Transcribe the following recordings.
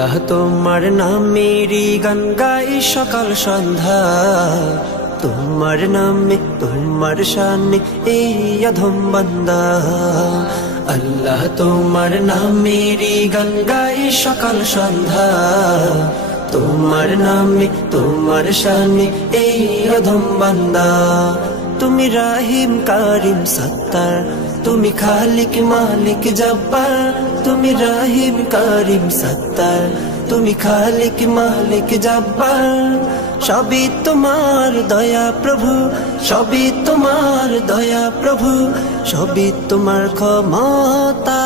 আল্লাহ তোমার নামেরই গান গাই সকাল সন্ধ্যা, তোমার নামে তোমার শানে এই অধম বান্দা। আল্লাহ তোমার নামেরই গান গাই সকাল সন্ধ্যা, তোমার নামে তোমার শানে এই অধম বান্দা। তুমি রাহিম কারিম সত্তার, তুমি খালিক মালিক জব্বার। তুমি রাহিম কারিম সত্তার, তুমি খালিক মালিক জব্বার। সবই তোমার দয়া প্রভু, সবই তোমার দয়া প্রভু, সবই তোমার ক্ষমতা।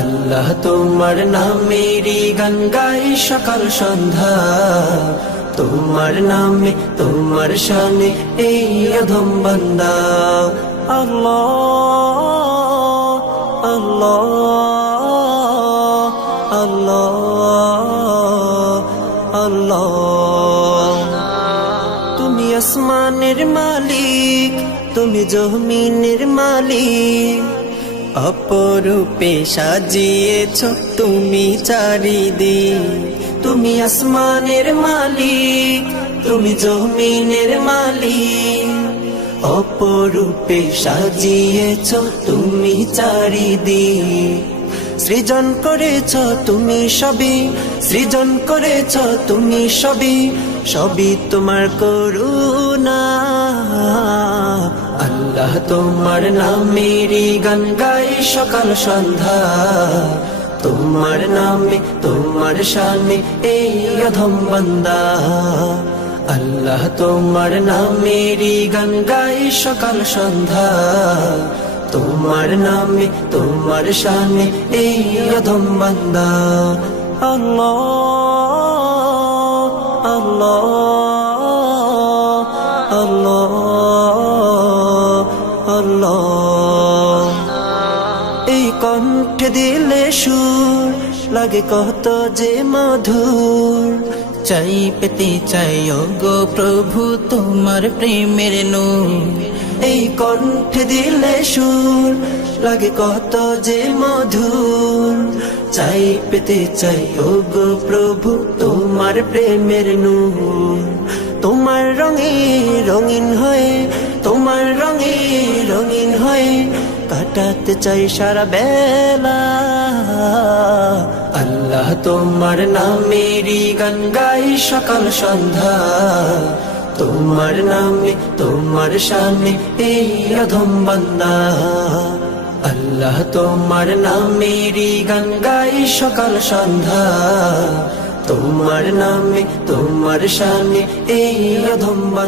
আল্লাহ তোমার নামেরই গান গাই সকাল সন্ধ্যা, তোমার নামে তোমার শানে এই অধম বান্দা। আল্লাহ আল্লাহ আল্লাহ আল্লাহ। তুমি আসমানের মালিক, তুমি জমিনের মালিক, অপরূপে সাজিয়েছ তুমি চারিদিক। তুমি আসমানের মালিক, তুমি জমিনের মালিক, অপরূপে সাজিয়েছ তুমি চারিদিক। সৃজন করেছ তুমি সবই, সৃজন করেছ তুমি সবই, সবই তোমার করুণা। আল্লাহ তোমার নামেরই গান গাই সকাল সন্ধ্যা, তোমার নামে তোমার শানে এই অধম বান্দা। আল্লাহ তোমার নামেরই গান গাই সকাল সন্ধ্যা, তোমার নামে তোমার শানে এই অধম বান্দা। আল্লাহ আল্লাহ আল্লাহ আল্লাহ। এই কণ্ঠে দিলে সুর লাগে কত যে মধুর, চাই পেতে চাই গো প্রভু তোমার প্রেমের নূর। এই কণ্ঠে দিলে সুর লাগে কত যে মধুর, চাই পেতে চাই গো প্রভু তোমার প্রেমের নূর। তোমার রঙে রঙিন হয়ে, তোমার রঙে রঙিন হয়ে কাটাতে চাই সারা বেলা। আল্লাহ তোমার নামেরই গান গাই সকাল সন্ধ্যা, তোমার নামে তোমার শানে এই অধম বান্দা। আল্লাহ তোমার নামেরই গান গাই সকাল সন্ধ্যা, তোমার নামে তোমার শানে এই অধম বান্দা।